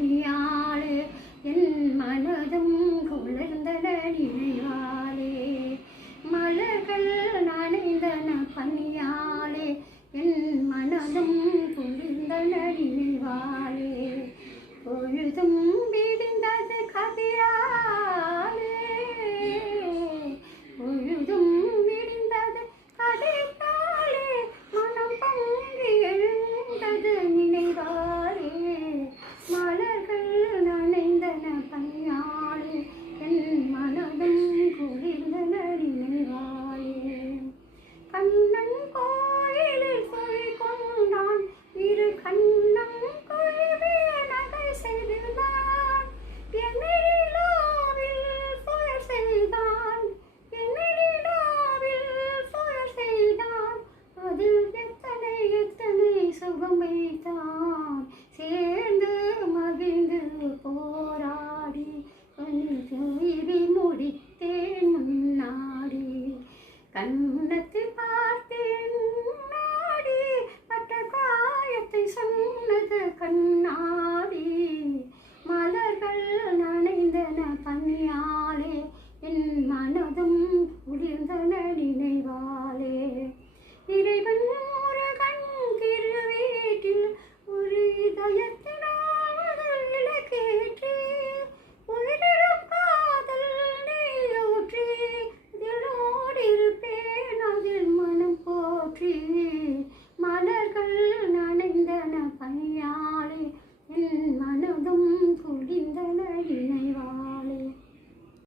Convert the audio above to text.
பனியாலே என் மனதும் குளிர்ந்தன நினைவாலே மலர்கள் நனைந்தன பனியாலே என் மனதும் குளிர்ந்தன நினைவாலே பொழுதும் விடிந்தது கதிராலே பொழுதும் விடிந்தது கதிராலே மனம் பொங்கி எழுந்தது நினைவாலே மலர்கள் நனைந்தன பனியாலே என் மனதும் குளிர்ந்தன நினைவாலே கண்ணன் கோயிலில் போய் கொண்டான் இரு கண்ணம் கொய்வே நகை செய்தான் என்னிலாவில் புயல் செய்தான் என்னிலாவில் புயல் செய்தான் அதில் எத்தனை எத்தனை சுகம் வைத்தான் சேர்ந்து மகிழ்ந்து போராடி கொஞ்சம் முடித்தேன் முன்னாடி கண்ணத்தில் பார்த்தேன் நாடி பட்ட காயத்தை சொன்னது கண்ணா